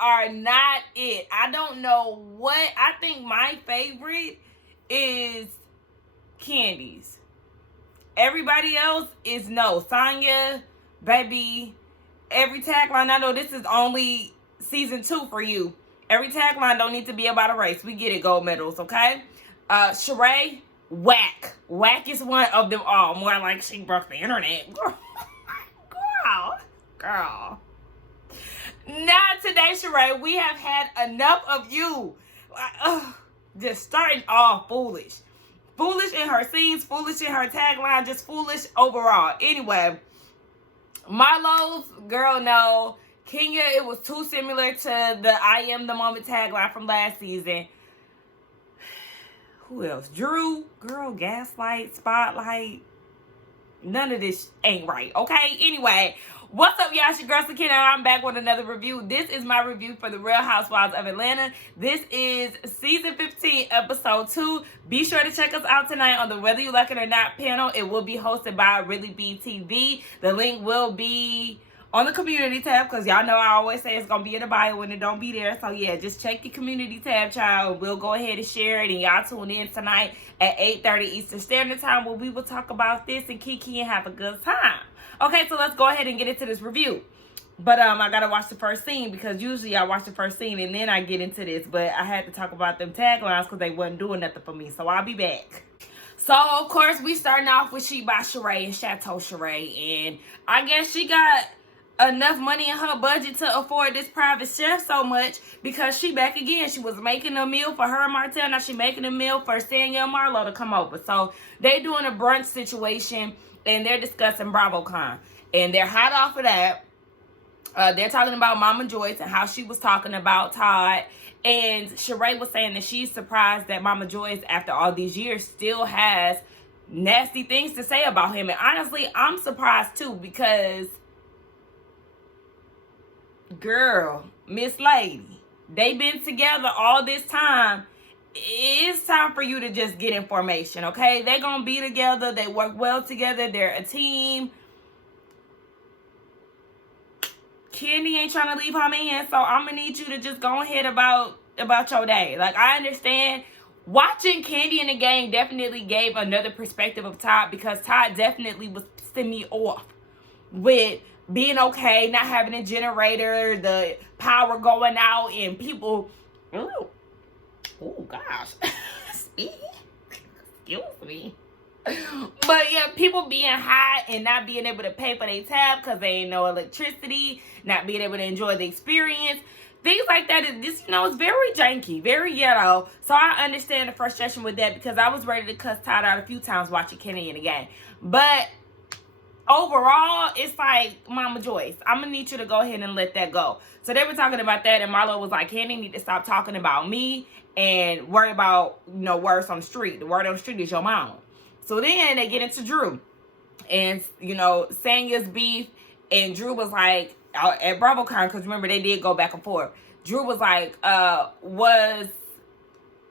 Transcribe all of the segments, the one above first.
are not it. I don't know what. I think my favorite is Candy's. Everybody else is no. Sonya, baby, every tagline. I know this is only season 2 for you. Every tagline don't need to be about a race. We get it, gold medals, okay? Sheree, whack. Whack is one of them all. More like she broke the internet. Girl. Not today, Sheree. We have had enough of you. Just starting off foolish. Foolish in her scenes, foolish in her tagline, just foolish overall. Anyway, Marlo's girl, no. Kenya, it was too similar to the I Am the Moment tagline from last season. Who else? Drew, girl, gaslight, spotlight. None of this ain't right, okay? Anyway, what's up, y'all? It's your girl, Sakina, and I'm back with another review. This is my review for The Real Housewives of Atlanta. This is season 15, episode 2. Be sure to check us out tonight on the Whether You Like It or Not panel. It will be hosted by Really B TV. The link will be on the community tab, because y'all know I always say it's going to be in the bio when it don't be there. So, yeah, just check your community tab, child. We'll go ahead and share it, and y'all tune in tonight at 8:30 Eastern Standard Time, where we will talk about this and kiki and have a good time. Okay, so let's go ahead and get into this review. But I got to watch the first scene, because usually I watch the first scene and then I get into this. But I had to talk about them taglines because they wasn't doing nothing for me. So, I'll be back. So, of course, we starting off with She by Sheree and Chateau Sheree. And I guess she got enough money in her budget to afford this private chef so much, because she back again. She was making a meal for her and Martell. Now she making a meal for Sanya and Marlo to come over. So they doing a brunch situation, and they're discussing BravoCon, and they're hot off of that. They're talking about Mama Joyce and how she was talking about Todd, and Sheree was saying that she's surprised that Mama Joyce, after all these years, still has nasty things to say about him. And honestly, I'm surprised too, because girl, Miss Lady, they've been together all this time. It's time for you to just get information, okay? They're going to be together. They work well together. They're a team. Candy ain't trying to leave her man, so I'm going to need you to just go ahead about your day. Like, I understand. Watching Candy in the Gang definitely gave another perspective of Todd, because Todd definitely was pissing me off with being okay, not having a generator, the power going out, and people, oh gosh, excuse me. But yeah, people being hot and not being able to pay for their tab because they ain't no electricity, not being able to enjoy the experience. Things like that is this, it's very janky, very ghetto. So I understand the frustration with that, because I was ready to cuss Todd out a few times watching Kenny in the Game. But overall, it's like, Mama Joyce, I'm going to need you to go ahead and let that go. So they were talking about that, and Marlo was like, Candy need to stop talking about me and worry about, words on the street. The word on the street is your mom. So then they get into Drew. And, Sanya's beef, and Drew was like, at BravoCon, because remember, they did go back and forth. Drew was like, was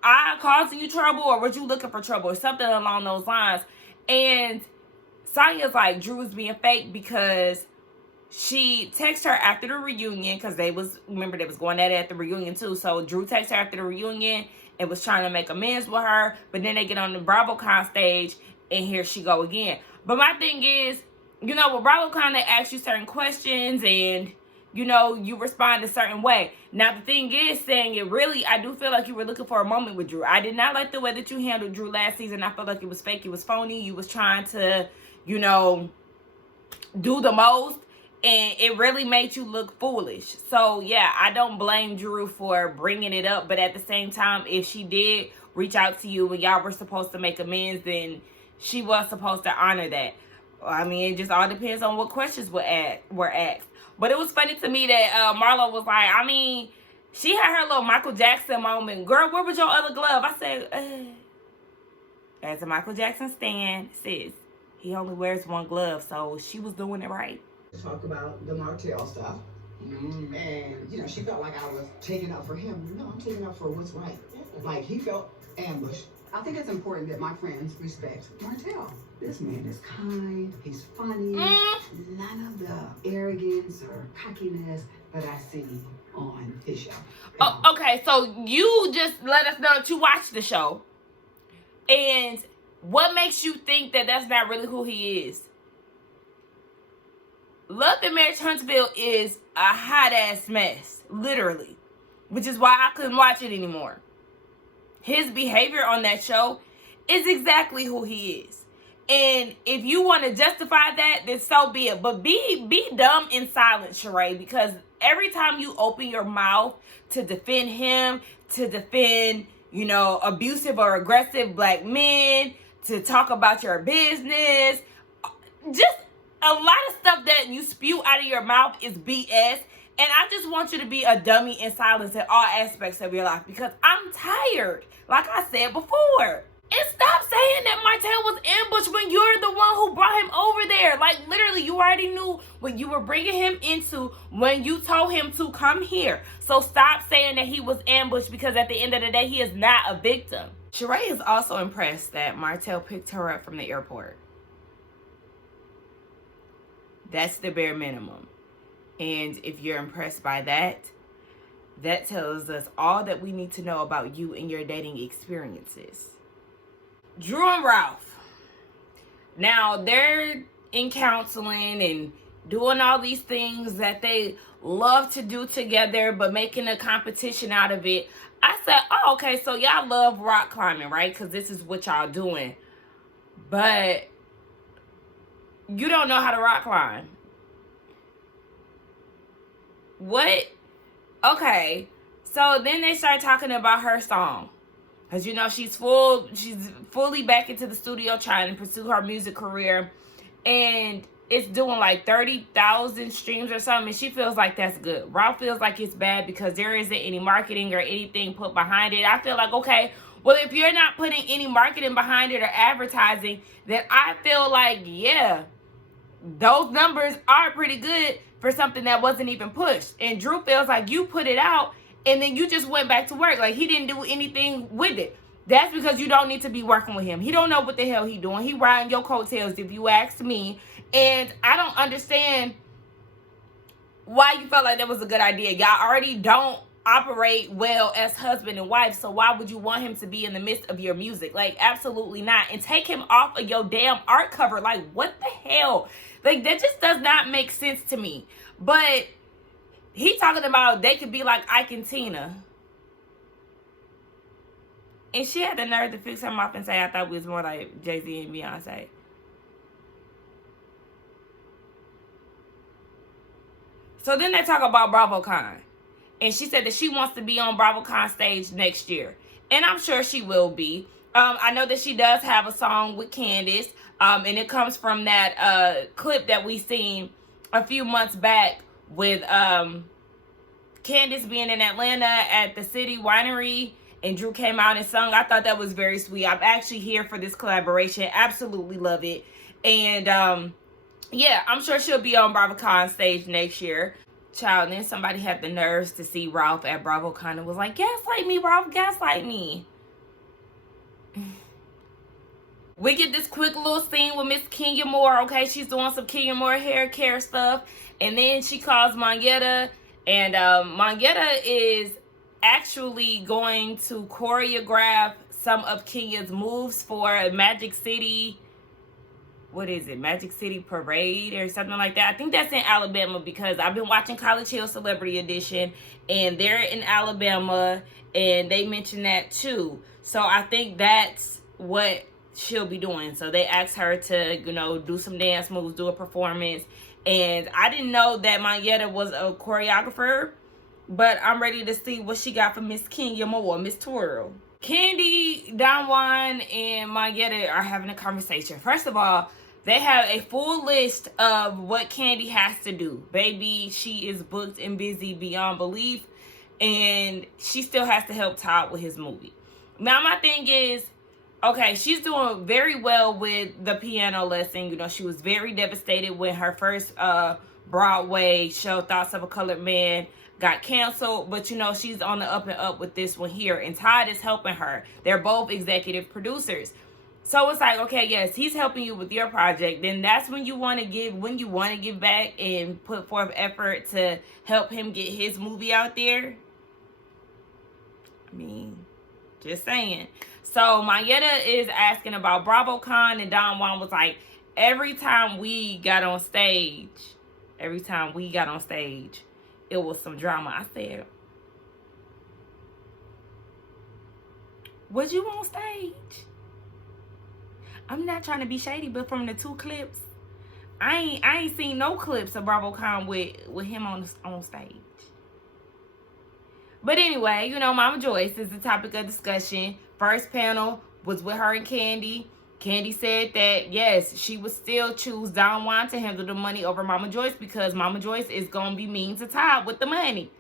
I causing you trouble, or was you looking for trouble, or something along those lines. And Sonya's like, Drew was being fake, because she texted her after the reunion, because they was going at it at the reunion too. So Drew texted her after the reunion and was trying to make amends with her. But then they get on the BravoCon stage, and here she go again. But my thing is, with BravoCon, they ask you certain questions, and you respond a certain way. Now, the thing is, saying it really, I do feel like you were looking for a moment with Drew. I did not like the way that you handled Drew last season. I felt like it was fake. It was phony. You was trying to, do the most, and it really made you look foolish. So, yeah, I don't blame Drew for bringing it up, but at the same time, if she did reach out to you and y'all were supposed to make amends, then she was supposed to honor that. I mean, it just all depends on what questions were asked. But it was funny to me that Marlo was like, she had her little Michael Jackson moment. Girl, where was your other glove? I said, as a Michael Jackson stan, sis, he only wears one glove, so she was doing it right. Talk about the Martell stuff. And, she felt like I was taking up for him. No, I'm taking up for what's right. Like, he felt ambushed. I think it's important that my friends respect Martell. This man is kind, he's funny, none of the arrogance or cockiness that I see on his show. Oh, okay, so you just let us know that you watched the show. And what makes you think that that's not really who he is? Love and Marriage Huntsville is a hot-ass mess, literally. Which is why I couldn't watch it anymore. His behavior on that show is exactly who he is. And if you want to justify that, then so be it. But be dumb in silence, Sheree, because every time you open your mouth to defend him, to defend, you know, abusive or aggressive black men, to talk about your business, just a lot of stuff that you spew out of your mouth is BS. And I just want you to be a dummy in silence in all aspects of your life, because I'm tired, like I said before. And stop saying that Martell was ambushed when you're the one who brought him over there. Like, literally, you already knew what you were bringing him into when you told him to come here. So stop saying that he was ambushed, because at the end of the day, he is not a victim. Sheree is also impressed that Martell picked her up from the airport. That's the bare minimum. And if you're impressed by that, that tells us all that we need to know about you and your dating experiences. Drew and Ralph. Now, they're in counseling and doing all these things that they love to do together, but making a competition out of it. I said, oh, okay, so y'all love rock climbing, right? Because this is what y'all doing. But you don't know how to rock climb. What? Okay. So then they start talking about her song. Because, you know, she's fully back into the studio trying to pursue her music career. And it's doing like 30,000 streams or something. And she feels like that's good. Ralph feels like it's bad because there isn't any marketing or anything put behind it. I feel like, okay, well, if you're not putting any marketing behind it or advertising, then I feel like, yeah, those numbers are pretty good for something that wasn't even pushed. And Drew feels like you put it out and then you just went back to work. Like, he didn't do anything with it. That's because you don't need to be working with him. He don't know what the hell he doing. He riding your coattails, if you ask me. And I don't understand why you felt like that was a good idea. Y'all already don't operate well as husband and wife, so why would you want him to be in the midst of your music? Like, absolutely not. And take him off of your damn art cover. Like, what the hell? Like, that just does not make sense to me. But he talking about they could be like Ike and Tina. And she had the nerve to fix him up and say, I thought we was more like Jay-Z and Beyonce. So then they talk about BravoCon. And she said that she wants to be on BravoCon stage next year. And I'm sure she will be. I know that she does have a song with Candace. And it comes from that clip that we seen a few months back with Candace being in Atlanta at the City Winery. And Drew came out and sung. I thought that was very sweet. I'm actually here for this collaboration. Absolutely love it. And yeah, I'm sure she'll be on BravoCon stage next year. Child, and then somebody had the nerves to see Ralph at BravoCon and was like, gaslight me, Ralph, gaslight me. We get this quick little scene with Miss Kenya Moore, okay? She's doing some Kenya Moore hair care stuff. And then she calls Monyetta. And Monyetta is actually going to choreograph some of Kenya's moves for Magic City. What is it? Magic City Parade or something like that. I think that's in Alabama because I've been watching College Hill Celebrity Edition and they're in Alabama and they mentioned that too. So I think that's what she'll be doing. So they asked her to, you know, do some dance moves, do a performance. And I didn't know that Monyetta was a choreographer, but I'm ready to see what she got for Miss Kenya Moore, Miss Twirl. Candy, Don Juan, and Monyetta are having a conversation. First of all, they have a full list of what Candy has to do. Baby, she is booked and busy beyond belief. And she still has to help Todd with his movie. Now, my thing is, okay, she's doing very well with the piano lesson. You know, she was very devastated when her first Broadway show, Thoughts of a Colored Man, got canceled. But, you know, she's on the up and up with this one here. And Todd is helping her. They're both executive producers. So it's like, okay, yes, he's helping you with your project. Then that's when you want to give back and put forth effort to help him get his movie out there. I mean, just saying. So Mayetta is asking about BravoCon, and Don Juan was like, every time we got on stage, it was some drama. I said, was you on stage? I'm not trying to be shady, but from the 2 clips, I ain't seen no clips of BravoCon with him on stage. But anyway, you know, Mama Joyce is the topic of discussion. First panel was with her and Kandi. Kandi said that, yes, she would still choose Don Juan to handle the money over Mama Joyce because Mama Joyce is going to be mean to Todd with the money.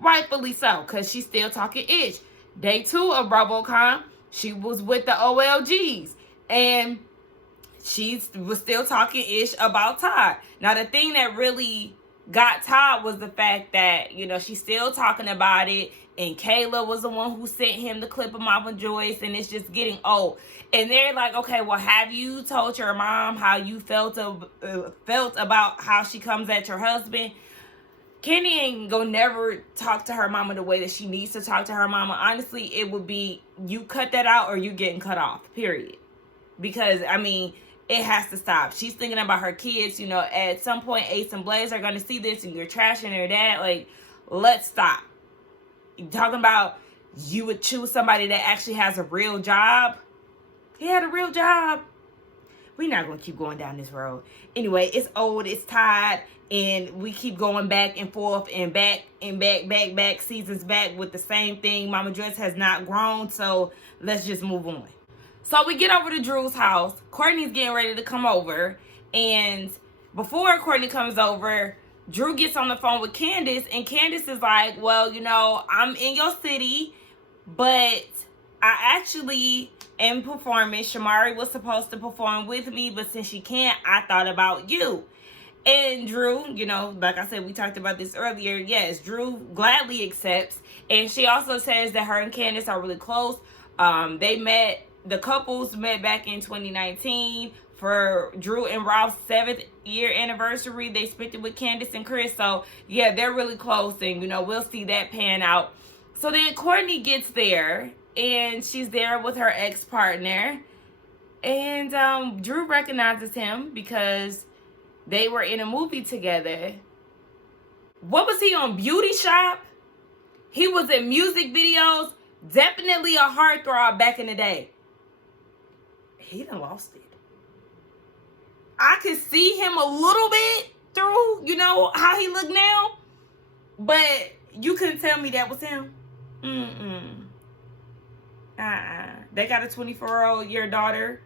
Rightfully so, because she's still talking ish. Day 2 of BravoCon, she was with the OLGs. And she was still talking ish about Todd. Now, the thing that really got Todd was the fact that, you know, she's still talking about it. And Kayla was the one who sent him the clip of Mama Joyce. And it's just getting old. And they're like, okay, well, have you told your mom how you felt about how she comes at your husband? Kandi ain't gonna never talk to her mama the way that she needs to talk to her mama. Honestly, it would be you cut that out or you getting cut off, period. Because, I mean, it has to stop. She's thinking about her kids. You know, at some point, Ace and Blaze are going to see this and you're trashing their dad. Like, let's stop. You're talking about you would choose somebody that actually has a real job. He had a real job. We're not going to keep going down this road. Anyway, it's old. It's tired. And we keep going back and forth and back, seasons back with the same thing. Mama Joyce has not grown. So let's just move on. So we get over to Drew's house. Courtney's getting ready to come over. And before Courtney comes over, Drew gets on the phone with Candace. And Candace is like, well, you know, I'm in your city, but I actually am performing. Shamari was supposed to perform with me, but since she can't, I thought about you. And Drew, you know, like I said, we talked about this earlier. Yes, Drew gladly accepts. And she also says that her and Candace are really close. The couples met back in 2019 for Drew and Ralph's 7th year anniversary. They spent it with Candace and Chris. So, yeah, they're really close. And, you know, we'll see that pan out. So then Courtney gets there. And she's there with her ex-partner. And Drew recognizes him because they were in a movie together. What was he on? Beauty Shop? He was in music videos. Definitely a heartthrob back in the day. He done lost it. I could see him a little bit through, you know, how he looked now. But you couldn't tell me that was him. They got a 24-year daughter.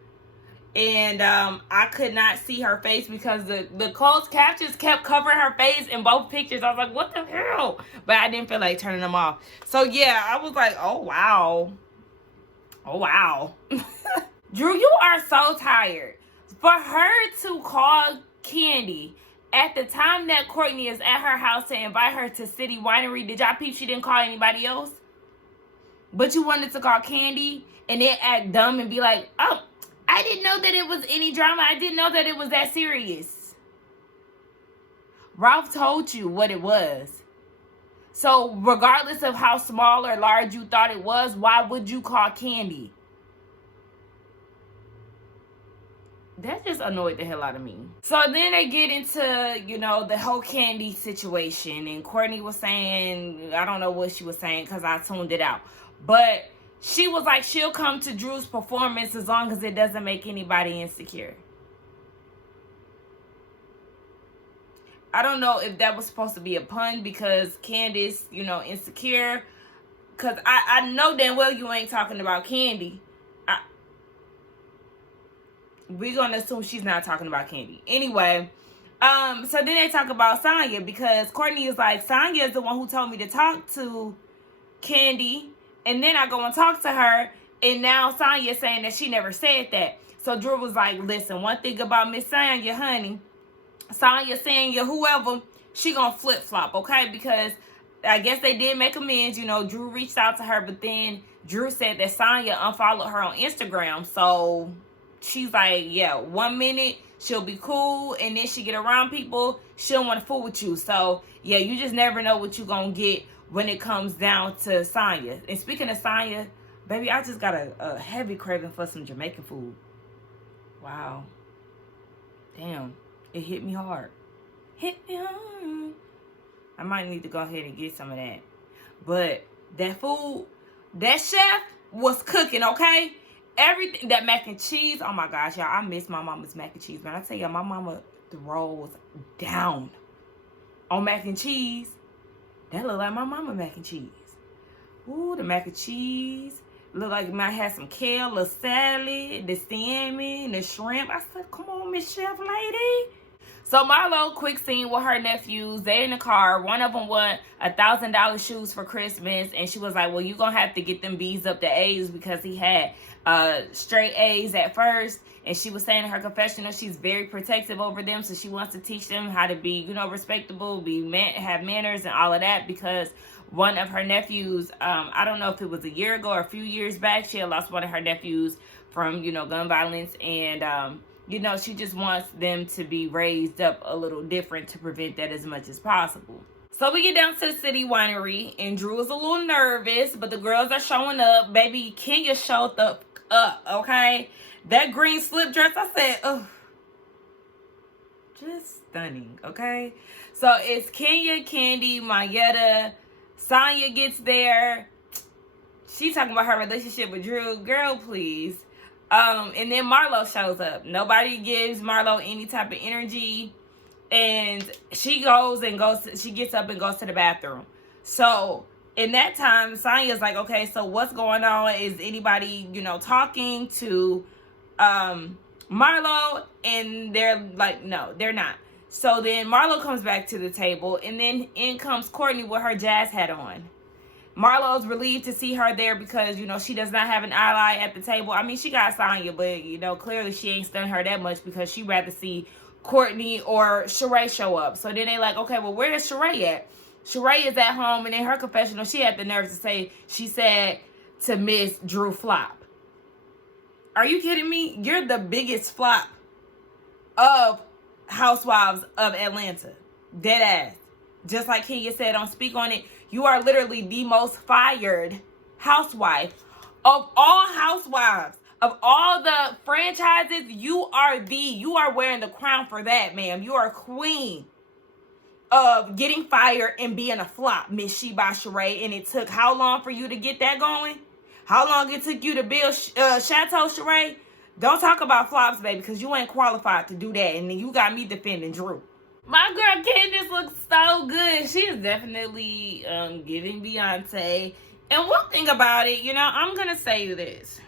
And I could not see her face because the closed captions kept covering her face in both pictures. I was like, what the hell? But I didn't feel like turning them off. So, yeah, I was like, oh, wow. Oh, wow. Drew, you are so tired. For her to call Kandi at the time that Courtney is at her house to invite her to City Winery, did y'all peep she didn't call anybody else? But you wanted to call Kandi and then act dumb and be like, oh, I didn't know that it was any drama. I didn't know that it was that serious. Ralph told you what it was. So regardless of how small or large you thought it was, why would you call Kandi? That just annoyed the hell out of me. So then they get into, you know, the whole Kandi situation. And Courtney was saying, I don't know what she was saying because I tuned it out. But she was like, she'll come to Drew's performance as long as it doesn't make anybody insecure. I don't know if that was supposed to be a pun because Candace, you know, insecure. Because I know damn well you ain't talking about Kandi. We're going to assume she's not talking about Kandi. Anyway, so then they talk about Sonya because Courtney is like, Sonya is the one who told me to talk to Kandi. And then I go and talk to her. And now Sonya is saying that she never said that. So Drew was like, listen, one thing about Miss Sonya, honey, Sonya, Sanya, whoever, she gonna flip-flop, okay? Because I guess they did make amends. You know, Drew reached out to her, but then Drew said that Sonya unfollowed her on Instagram. So she's like, yeah, 1 minute she'll be cool, and then she get around people, she don't want to fool with you. So yeah, you just never know what you gonna get when it comes down to Sanya. And speaking of Sanya, baby, I just got a heavy craving for some Jamaican food. Wow. Damn, it hit me hard. Hit me hard. I might need to go ahead and get some of that. But that food, that chef was cooking, okay? Everything, that mac and cheese, oh my gosh, y'all, I miss my mama's mac and cheese. Man, I tell y'all, my mama throws down on mac and cheese. That look like my mama mac and cheese. Ooh, the mac and cheese. Look like it might have some kale, a salad, the salmon, the shrimp. I said, come on, Miss Chef Lady. So Marlo, quick scene with her nephews. They in the car. One of them won $1,000 shoes for Christmas. And she was like, well, you going to have to get them B's up to A's, because he had straight A's at first. And she was saying in her confessional, she's very protective over them. So she wants to teach them how to be, respectable, have manners and all of that. Because one of her nephews, I don't know if it was a year ago or a few years back, she had lost one of her nephews from, gun violence. And, she just wants them to be raised up a little different to prevent that as much as possible. So we get down to the city winery, and Drew is a little nervous, but the girls are showing up. Baby, Kenya showed up, okay? That green slip dress, I said, oh, just stunning, okay? So it's Kenya, Candy, Mayetta. Sanya gets there. She talking about her relationship with Drew. Girl, please. And then Marlo shows up. Nobody gives Marlo any type of energy. And she gets up and goes to the bathroom. So in that time, Sanya's like, okay, so what's going on? Is anybody, talking to Marlo? And they're like, no, they're not. So then Marlo comes back to the table, and then in comes Courtney with her jazz hat on. Marlo's relieved to see her there because, she does not have an ally at the table. I mean, she got Sanya, but, clearly she ain't stunned her that much because she'd rather see Courtney or Sheree show up. So then they like, okay, well, where is Sheree at? Sheree is at home, and in her confessional, she had the nerve to say, she said to Miss Drew flop. Are you kidding me? You're the biggest flop of Housewives of Atlanta. Dead ass. Just like Kenya said on Speak On It, you are literally the most fired housewife of all housewives. Of all the franchises, you are wearing the crown for that, ma'am. You are queen of getting fired and being a flop, Miss Sheba Sheree. And it took how long for you to get that going? How long it took you to build Chateau Sheree? Don't talk about flops, baby, because you ain't qualified to do that. And then you got me defending Drew. My girl Candace looks so good. She is definitely giving Beyonce. And one thing about it, I'm going to say this.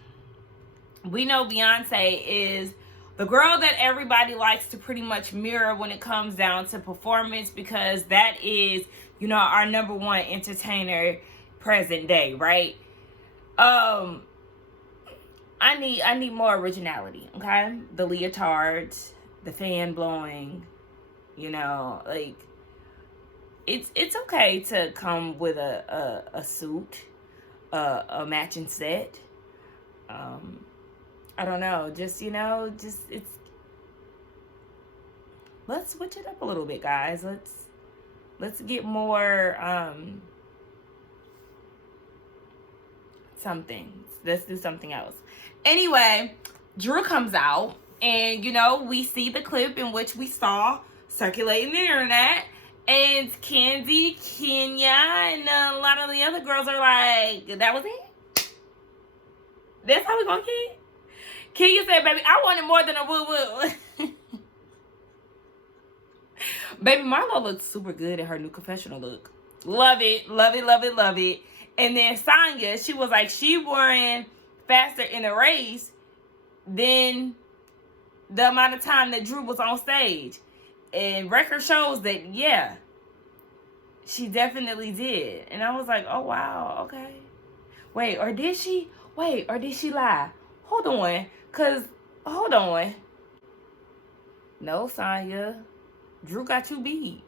We know Beyonce is the girl that everybody likes to pretty much mirror when it comes down to performance, because that is, our number one entertainer present day, right? I need more originality, okay? The leotards, the fan blowing, it's okay to come with a suit, a matching set. I don't know, let's switch it up a little bit, guys. Let's get more something. Let's do something else. Anyway, Drew comes out, and we see the clip in which we saw circulating the internet, and Candy, Kenya, and a lot of the other girls are like, that was it? That's how we gonna get? Kenya said, baby, I wanted more than a woo-woo. Baby, Marlo looks super good in her new confessional look. Love it, love it, love it, love it. And then Sanya, she was like, she ran faster in the race than the amount of time that Drew was on stage. And record shows that, yeah, she definitely did. And I was like, oh, wow, okay. Wait, or did she lie? Hold on. No, Sanya. Drew got you beat.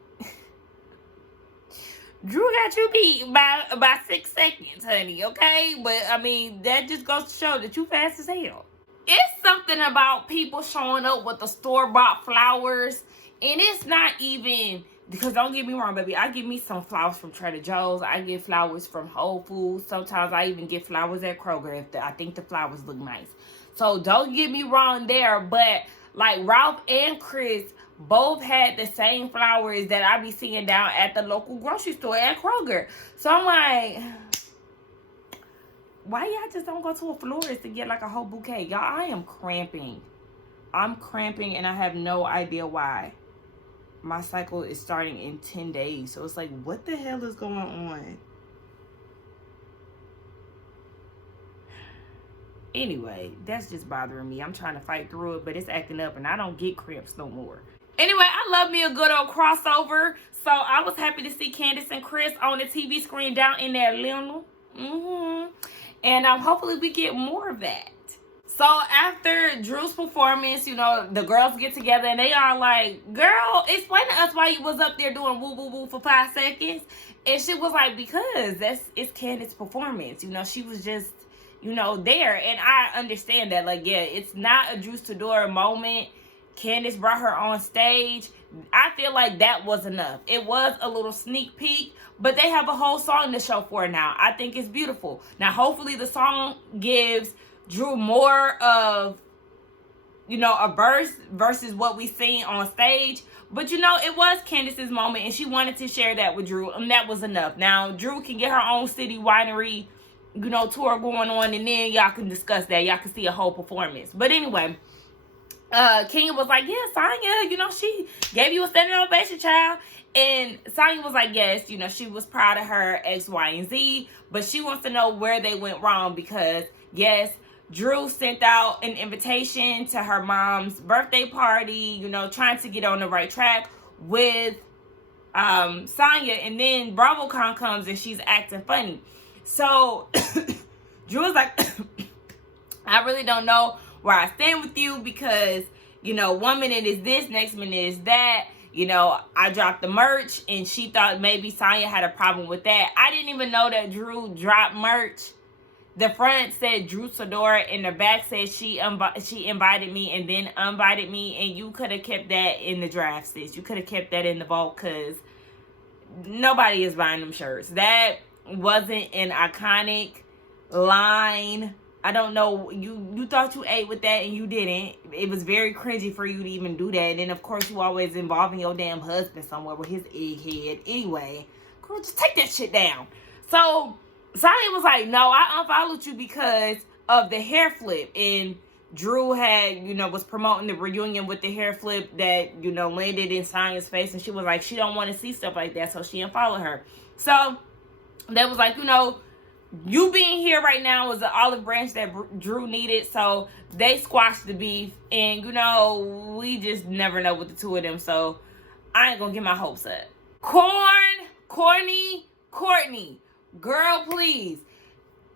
Drew got you beat by 6 seconds, honey, okay? But, I mean, that just goes to show that you fast as hell. It's something about people showing up with the store-bought flowers, and it's not even, because don't get me wrong, baby, I get me some flowers from Trader Joe's. I get flowers from Whole Foods. Sometimes I even get flowers at Kroger if I think the flowers look nice. So don't get me wrong there, but like Ralph and Chris both had the same flowers that I be seeing down at the local grocery store at Kroger. So I'm like, why y'all just don't go to a florist to get like a whole bouquet? Y'all, I am cramping. I'm cramping and I have no idea why. My cycle is starting in 10 days. So it's like, what the hell is going on? Anyway, that's just bothering me. I'm trying to fight through it, but it's acting up and I don't get cramps no more. Anyway, I love me a good old crossover. So I was happy to see Candace and Chris on the TV screen down in Atlanta. And hopefully we get more of that. So after Drew's performance, you know, the girls get together and they are like, girl, explain to us why you was up there doing woo woo woo for 5 seconds. And she was like, because it's Candace's performance. You know, she was just, you know, there. And I understand that. Like, yeah, it's not a Drew Sidora moment. Candace brought her on stage. I feel like that was enough. It was a little sneak peek, but they have a whole song to show for it now. I think it's beautiful. Now, hopefully the song gives Drew more of, you know, a verse versus what we seen on stage. But, you know, it was Candace's moment, and she wanted to share that with Drew, and that was enough. Now, Drew can get her own city winery, you know, tour going on, and then y'all can discuss that. Y'all can see a whole performance. But anyway, Kenya was like, yeah, Sonya, you know, she gave you a standing ovation, child. And Sonya was like, yes, you know, she was proud of her X, Y, and Z, but she wants to know where they went wrong because, yes, Drew sent out an invitation to her mom's birthday party, you know, trying to get on the right track with Sonya, and then BravoCon comes and she's acting funny. So Drew was like, I really don't know where I stand with you because, you know, one minute is this, next minute is that. You know, I dropped the merch and she thought maybe Sonya had a problem with that. I didn't even know that Drew dropped merch. The front said Drew Sidora and the back said she invited me and then uninvited me, and you could have kept that in the draft, sis. You could have kept that in the vault because nobody is buying them shirts. That wasn't an iconic line. I don't know. You thought you ate with that and you didn't. It was very cringy for you to even do that. And then, of course, you always involving your damn husband somewhere with his egghead. Anyway, girl, just take that shit down. So Sonya was like, no, I unfollowed you because of the hair flip. And Drew had, you know, was promoting the reunion with the hair flip that, you know, landed in Sonya's face. And she was like, she don't want to see stuff like that. So she unfollowed her. So that was like, you know, you being here right now was the olive branch that Drew needed. So they squashed the beef. And, you know, we just never know with the two of them. So I ain't going to get my hopes up. Courtney. Girl, please.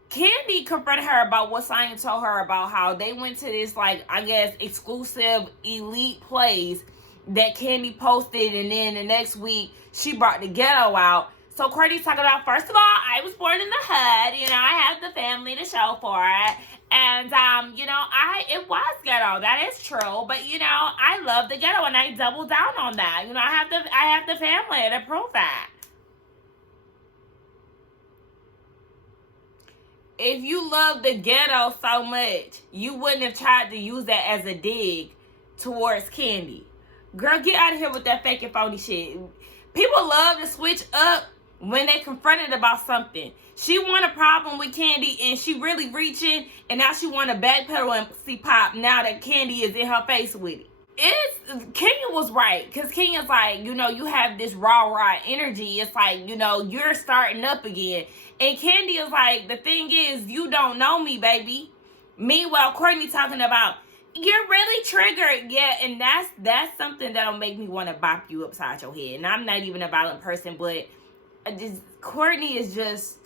Candy confronted her about what Sonya told her about how they went to this, like, I guess, exclusive elite place that Candy posted. And then the next week, she brought the ghetto out. So Courtney's talking about, first of all, I was born in the hood. You know, I have the family to show for it. And, you know, it was ghetto. That is true. But, you know, I love the ghetto and I double down on that. You know, I have the family to prove that. If you love the ghetto so much, you wouldn't have tried to use that as a dig towards Candy. Girl, get out of here with that fake and phony shit. People love to switch up when they confronted about something. She want a problem with Candy and she really reaching, and now she want to backpedal and see pop now that Candy is in her face with it. Kenya was right, because Kenya's like, you know, you have this raw energy. It's like, you know, you're starting up again. And Candy is like, the thing is, you don't know me, baby. Meanwhile, Courtney talking about, you're really triggered. Yeah, and that's something that'll make me want to bop you upside your head. And I'm not even a violent person, but Courtney is just...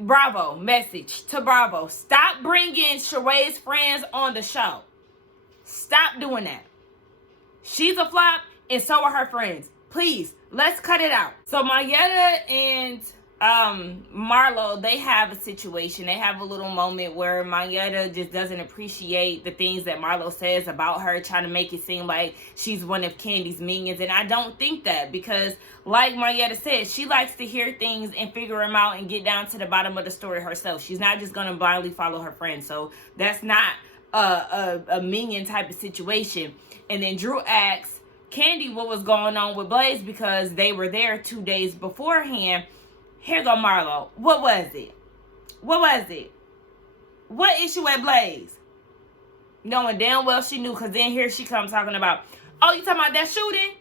Bravo. Message to Bravo. Stop bringing Sheree's friends on the show. Stop doing that. She's a flop, and so are her friends. Please, let's cut it out. So Mayetta and Marlo, they have a situation. They have a little moment where Mayetta just doesn't appreciate the things that Marlo says about her, trying to make it seem like she's one of Candy's minions. And I don't think that, because like Mayetta said, she likes to hear things and figure them out and get down to the bottom of the story herself. She's not just going to blindly follow her friends. So that's not a minion type of situation. And then Drew asks Candy what was going on with Blaze, because they were there 2 days beforehand. Here go Marlo. What was it? What was it? What issue at Blaze? Knowing damn well she knew, because then here she comes talking about, oh, you talking about that shooting?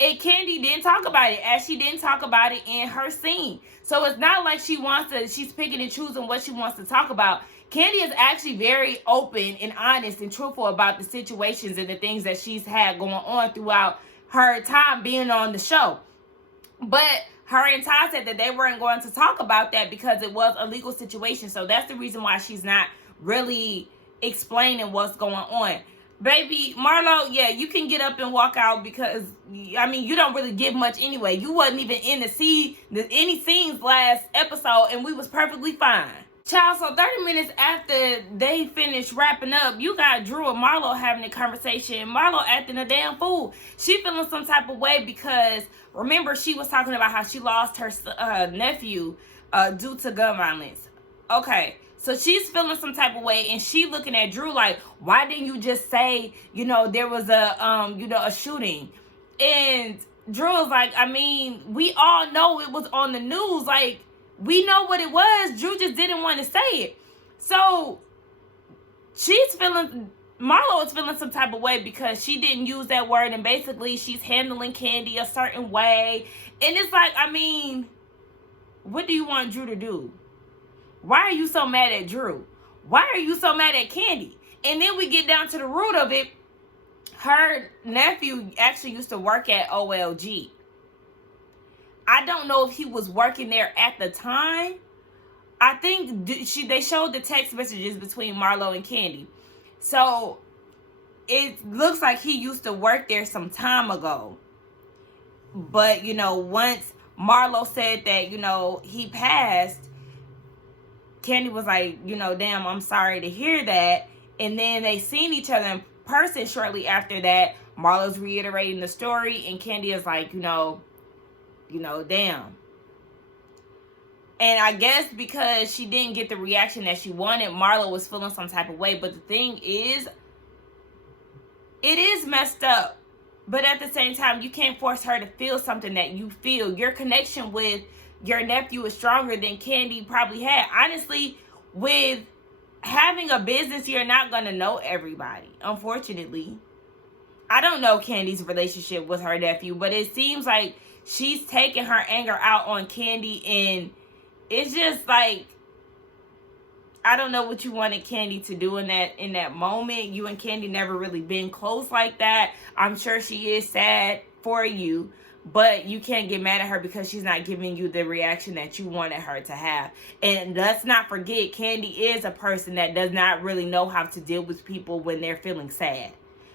And Candy didn't talk about it, as she didn't talk about it in her scene. So it's not like she's picking and choosing what she wants to talk about. Candy is actually very open and honest and truthful about the situations and the things that she's had going on throughout her time being on the show. But her and Todd said that they weren't going to talk about that because it was a legal situation. So that's the reason why she's not really explaining what's going on. Baby, Marlo, yeah, you can get up and walk out, because, I mean, you don't really give much anyway. You wasn't even in any scenes last episode, and we was perfectly fine. Child, so 30 minutes after they finished wrapping up, you got Drew and Marlo having a conversation. Marlo acting a damn fool. She feeling some type of way because, remember, she was talking about how she lost her nephew due to gun violence. Okay, so she's feeling some type of way, and she looking at Drew like, why didn't you just say, there was a shooting? And Drew was like, I mean, we all know it was on the news. Like, we know what it was. Drew just didn't want to say it. So Marlo is feeling some type of way because she didn't use that word, and basically she's handling Candy a certain way. And it's like, I mean, what do you want Drew to do? Why are you so mad at Drew? Why are you so mad at Candy? And then we get down to the root of it. Her nephew actually used to work at OLG. I don't know if he was working there at the time. I think they showed the text messages between Marlo and Candy. So it looks like he used to work there some time ago. But, once Marlo said that, he passed, Candy was like, damn, I'm sorry to hear that. And then they seen each other in person shortly after that. Marlo's reiterating the story, and Candy is like, damn. And I guess because she didn't get the reaction that she wanted, Marlo was feeling some type of way. But the thing is, it is messed up. But at the same time, you can't force her to feel something that you feel. Your connection with your nephew is stronger than Candy probably had. Honestly, with having a business, you're not going to know everybody, unfortunately. I don't know Candy's relationship with her nephew, but it seems like she's taking her anger out on Candy, and it's just like, I don't know what you wanted Candy to do in that moment. You and Candy never really been close like that. I'm sure she is sad for you, but you can't get mad at her because she's not giving you the reaction that you wanted her to have. And let's not forget, Candy is a person that does not really know how to deal with people when they're feeling sad.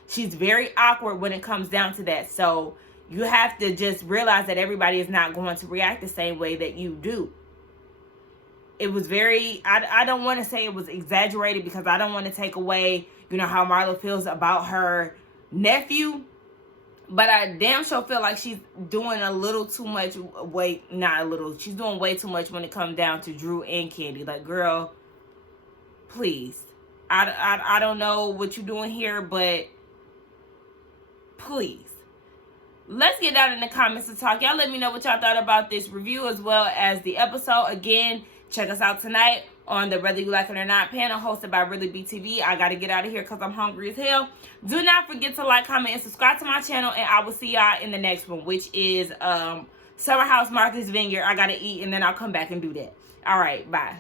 She's very awkward when it comes down to that. So you have to just realize that everybody is not going to react the same way that you do. It was very, I don't want to say it was exaggerated, because I don't want to take away, how Marlo feels about her nephew. But I damn sure feel like she's doing a little too much. She's doing way too much when it comes down to Drew and Candy. Like, girl, please. I don't know what you're doing here, but please. Let's get down in the comments to talk. Y'all let me know what y'all thought about this review as well as the episode. Again, check us out tonight on the Whether You Like It or Not panel hosted by Really BTV. I got to get out of here because I'm hungry as hell. Do not forget to like, comment, and subscribe to my channel. And I will see y'all in the next one, which is Summer House Martha's Vineyard. I got to eat, and then I'll come back and do that. All right, bye.